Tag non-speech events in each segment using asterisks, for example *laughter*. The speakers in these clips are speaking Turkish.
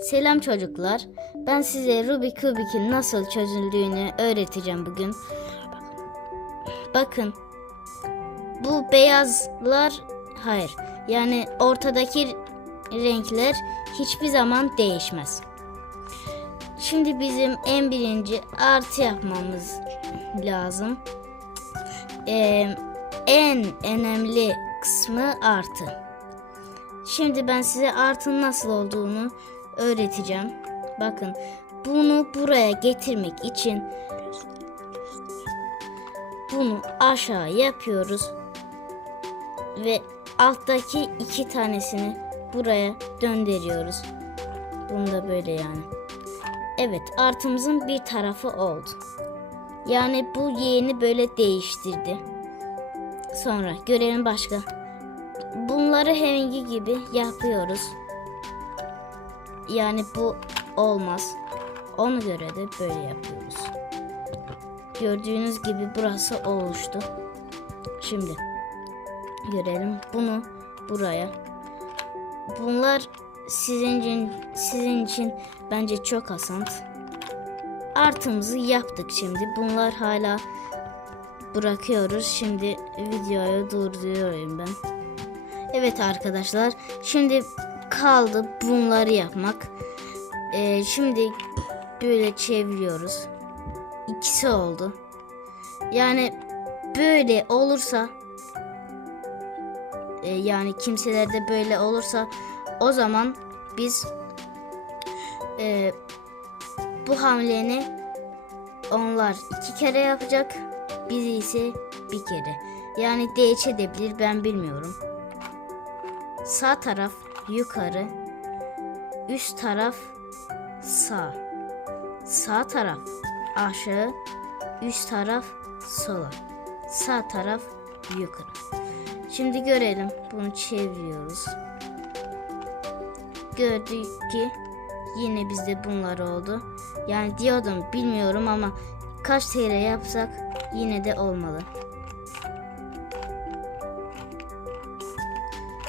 Selam çocuklar. Ben size Rubik Rubik'in nasıl çözüldüğünü öğreteceğim bugün. Bakın. Bu beyazlar hayır. Yani ortadaki renkler hiçbir zaman değişmez. Şimdi bizim en birinci artı yapmamız lazım. Ee, en önemli kısmı artı. Şimdi ben size artın nasıl olduğunu öğreteceğim. Bakın bunu buraya getirmek için bunu aşağı yapıyoruz ve alttaki iki tanesini buraya döndürüyoruz. Bunu da böyle yani. Evet artımızın bir tarafı oldu. Yani bu yeğeni böyle değiştirdi. Sonra görelim başka. Bunları herhangi gibi yapıyoruz. Yani bu olmaz. Ona göre de böyle yapıyoruz. Gördüğünüz gibi burası oluştu. Şimdi görelim bunu buraya. Bunlar sizin için, sizin için bence çok asant. Artımızı yaptık şimdi. Bunlar hala bırakıyoruz. Şimdi videoyu durduruyorum ben. Evet arkadaşlar. Şimdi kaldı bunları yapmak. Ee, şimdi böyle çeviriyoruz. İkisi oldu. Yani böyle olursa e, yani kimselerde böyle olursa o zaman biz e, bu hamleni onlar iki kere yapacak. Biz ise bir kere. Yani değişebilir ben bilmiyorum. Sağ taraf yukarı, üst taraf sağ, sağ taraf aşağı, üst taraf sola, sağ taraf yukarı. Şimdi görelim. Bunu çeviriyoruz. Gördük ki yine bizde bunlar oldu. Yani diyordum bilmiyorum ama kaç TL yapsak yine de olmalı.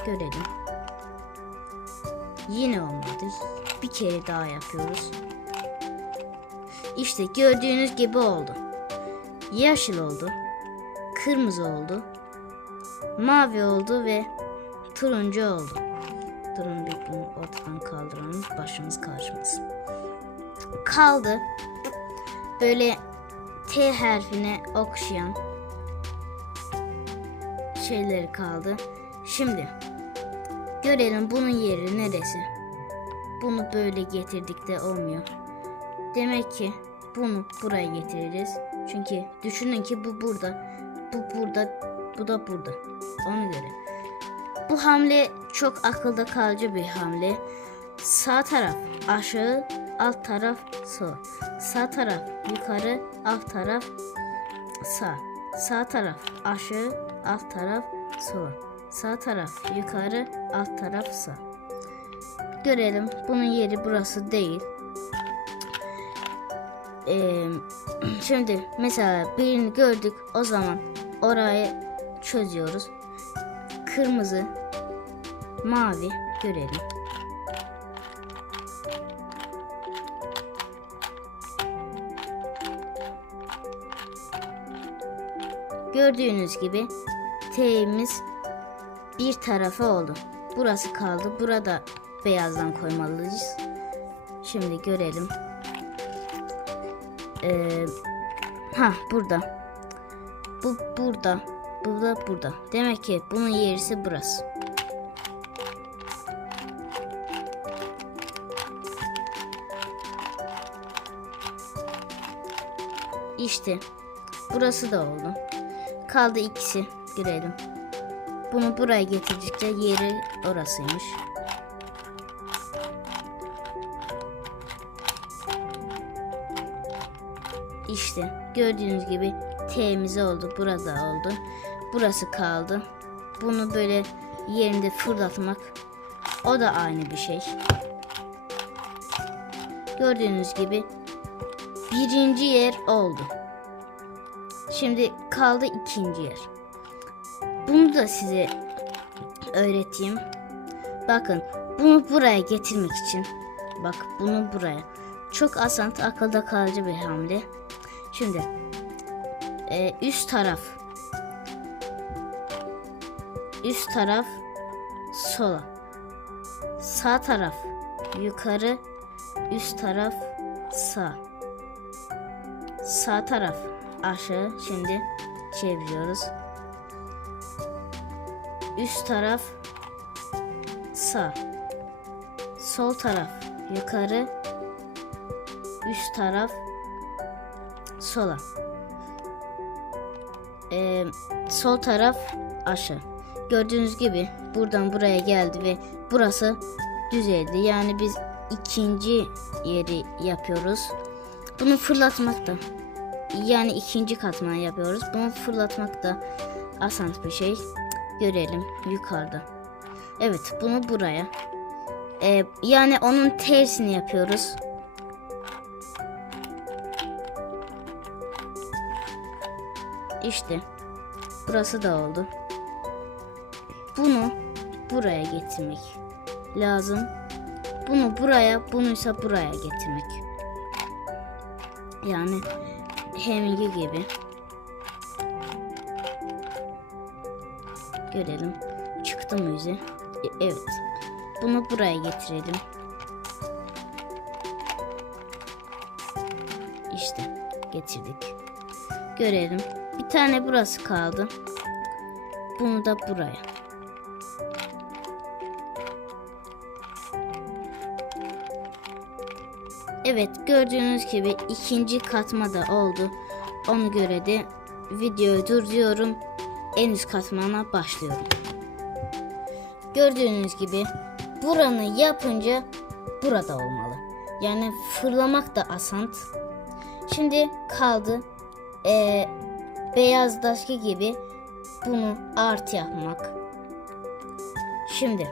Görelim. Yine olmadı. Bir kere daha yapıyoruz. İşte gördüğünüz gibi oldu. Yeşil oldu. Kırmızı oldu. Mavi oldu ve turuncu oldu. Durun bir bunu ortadan kaldıralım. Başımız karışmasın. Kaldı. Böyle T harfine okşayan şeyleri kaldı. Şimdi görelim bunun yeri neresi. Bunu böyle getirdik de olmuyor. Demek ki bunu buraya getireceğiz. Çünkü düşünün ki bu burada. Bu burada. Bu da burada. Ona göre. Bu hamle çok akılda kalıcı bir hamle. Sağ taraf aşağı, alt taraf sol. Sağ taraf yukarı, alt taraf sağ. Sağ taraf aşağı, alt taraf sol. Sağ taraf yukarı, alt taraf sağ. Görelim. Bunun yeri burası değil. Ee, *clears throat* şimdi mesela birini gördük o zaman orayı çözüyoruz. Kırmızı, mavi görelim. Gördüğünüz gibi T'imiz bir tarafı oldu. Burası kaldı. Burada beyazdan koymalıyız. Şimdi görelim. Ee, ha burada. Bu burada. Bu da burada. Demek ki bunun yerisi burası. İşte burası da oldu. Kaldı ikisi. Girelim. Bunu buraya getirdikçe yeri orasıymış. İşte gördüğünüz gibi T'miz oldu. Burada oldu. Burası kaldı. Bunu böyle yerinde fırlatmak o da aynı bir şey. Gördüğünüz gibi birinci yer oldu. Şimdi kaldı ikinci yer. Bunu da size öğreteyim. Bakın bunu buraya getirmek için Bak bunu buraya. Çok asan akılda kalıcı bir hamle. Şimdi e, üst taraf üst taraf sola sağ taraf yukarı üst taraf sağ sağ taraf aşağı şimdi çeviriyoruz üst taraf sağ. Sol taraf yukarı. Üst taraf sola. Ee, sol taraf aşağı. Gördüğünüz gibi buradan buraya geldi ve burası düzeldi yani biz ikinci yeri yapıyoruz. Bunu fırlatmak da yani ikinci katman yapıyoruz. Bunu fırlatmak da asan bir şey görelim yukarıda evet bunu buraya Ee, yani onun tersini yapıyoruz İşte burası da oldu. Bunu buraya getirmek lazım. Bunu buraya, bunu ise buraya getirmek. Yani hemingi gibi. Görelim. Çıktı mı yüzü? E, evet. Bunu buraya getirelim. İşte getirdik. Görelim. Bir tane burası kaldı. Bunu da buraya. Evet gördüğünüz gibi ikinci katma da oldu. Onu göre de videoyu durduruyorum. En üst katmana başlıyorum. Gördüğünüz gibi buranı yapınca burada olmalı. Yani fırlamak da asant. Şimdi kaldı eee beyazdaki gibi bunu artı yapmak. Şimdi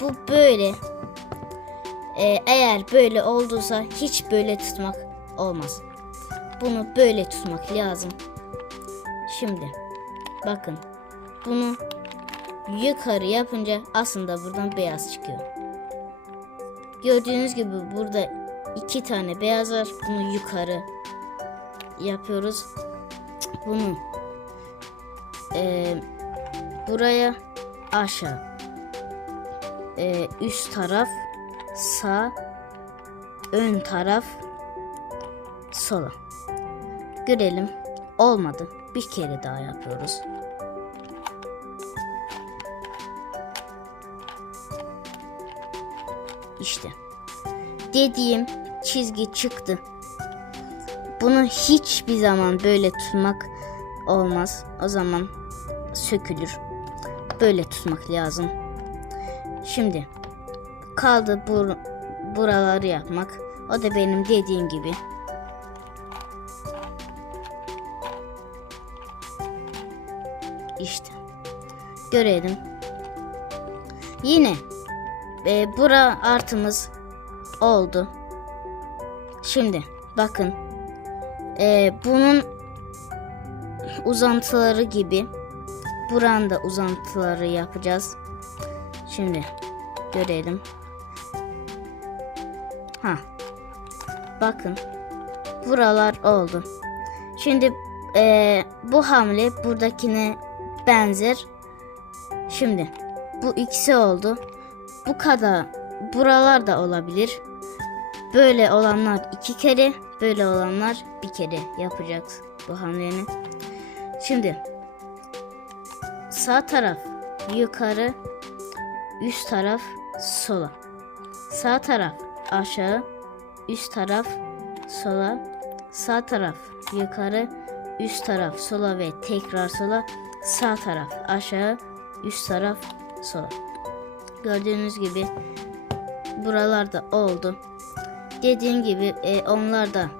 bu böyle Ee, eğer böyle olduysa hiç böyle tutmak olmaz. Bunu böyle tutmak lazım. Şimdi bakın bunu yukarı yapınca aslında buradan beyaz çıkıyor. Gördüğünüz gibi burada iki tane beyaz var. Bunu yukarı yapıyoruz. Bunu eee, buraya aşağı Eee, üst taraf sağ ön taraf sola görelim olmadı. Bir kere daha yapıyoruz. İşte. Dediğim çizgi çıktı. Bunu hiçbir zaman böyle tutmak olmaz. O zaman sökülür. Böyle tutmak lazım. Şimdi kaldı bur buraları yapmak. O da benim dediğim gibi. İşte. Görelim. Yine e, bura artımız oldu. Şimdi bakın. E, bunun uzantıları gibi buranın da uzantıları yapacağız. Şimdi görelim. Ha. Bakın. Buralar oldu. Şimdi eee, bu hamle buradakine benzer. Şimdi bu ikisi oldu. Bu kadar buralar da olabilir. Böyle olanlar iki kere, böyle olanlar bir kere yapacağız bu hamleni. Şimdi sağ taraf yukarı, üst taraf sola. Sağ taraf aşağı, üst taraf sola, sağ taraf yukarı, üst taraf sola ve tekrar sola, sağ taraf aşağı, üst taraf sola. Gördüğünüz gibi buralarda oldu. Dediğim gibi e, onlar da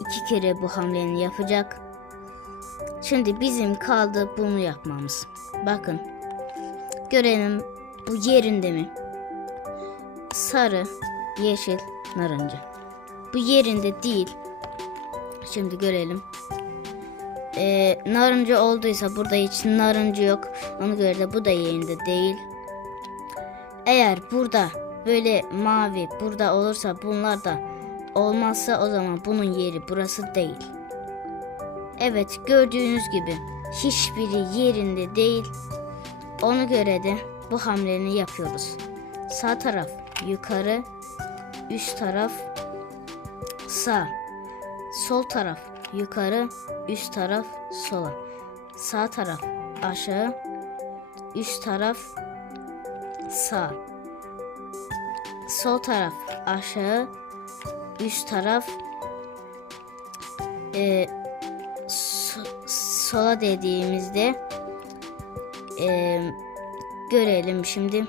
iki kere bu hamleni yapacak. Şimdi bizim kaldı bunu yapmamız. Bakın. Görelim bu yerinde mi? Sarı, yeşil, narıncı. Bu yerinde değil. Şimdi görelim. Ee, narıncı olduysa burada hiç narıncı yok. Ona göre de bu da yerinde değil. Eğer burada böyle mavi burada olursa bunlar da olmazsa o zaman bunun yeri burası değil. Evet gördüğünüz gibi hiçbiri yerinde değil. Ona göre de bu hamleni yapıyoruz. Sağ taraf yukarı, üst taraf sağ. Sol taraf yukarı, üst taraf sola. Sağ taraf aşağı, üst taraf sağ. Sol taraf aşağı, üst taraf e, so- sola dediğimizde e, görelim şimdi.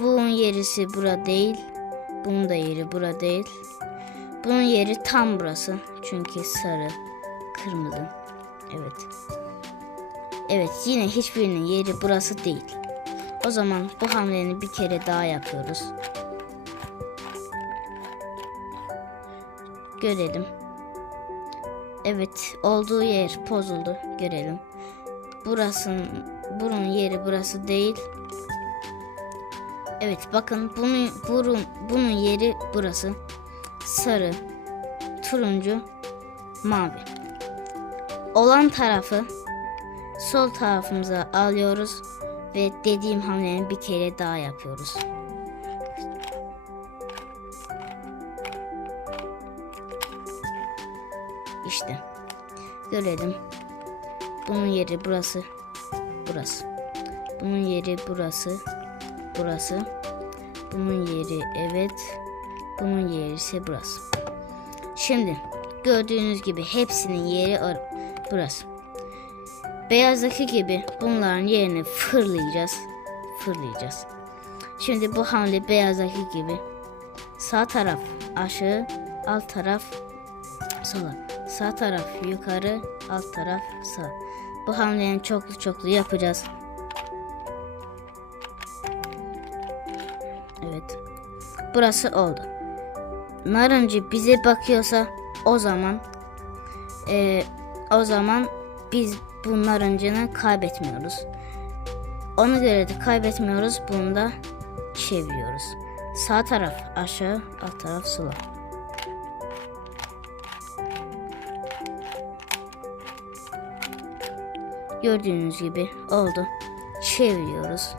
Bunun yerisi bura değil. Bunun da yeri bura değil. Bunun yeri tam burası. Çünkü sarı, kırmızı. Evet. Evet yine hiçbirinin yeri burası değil. O zaman bu hamleni bir kere daha yapıyoruz. Görelim. Evet olduğu yer bozuldu. Görelim. Burasının bunun yeri burası değil. Evet bakın bunun burun bunun yeri burası. Sarı, turuncu, mavi. Olan tarafı sol tarafımıza alıyoruz ve dediğim hamleyi bir kere daha yapıyoruz. İşte görelim. Bunun yeri burası. Burası. Bunun yeri burası. Burası. Bunun yeri evet. Bunun yeri ise burası. Şimdi gördüğünüz gibi hepsinin yeri burası. Beyazdaki gibi bunların yerini fırlayacağız. Fırlayacağız. Şimdi bu hamle beyazdaki gibi sağ taraf aşağı, alt taraf sola. Sağ taraf yukarı, alt taraf sağ. Bu hamleyi çoklu çoklu yapacağız. Evet. Burası oldu. Narıncı bize bakıyorsa o zaman eee, o zaman biz bu narıncını kaybetmiyoruz. Ona göre de kaybetmiyoruz. Bunu da çeviriyoruz. Sağ taraf aşağı, alt taraf sola. Gördüğünüz gibi oldu. Çeviriyoruz.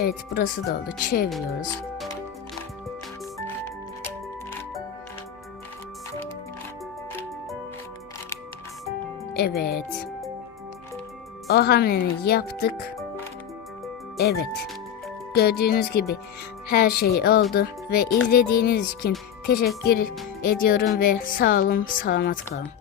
Evet burası da oldu. Çeviriyoruz. Evet. O hamleni yaptık. Evet. Gördüğünüz gibi her şey oldu ve izlediğiniz için teşekkür ediyorum ve sağ olun, selamat kalın.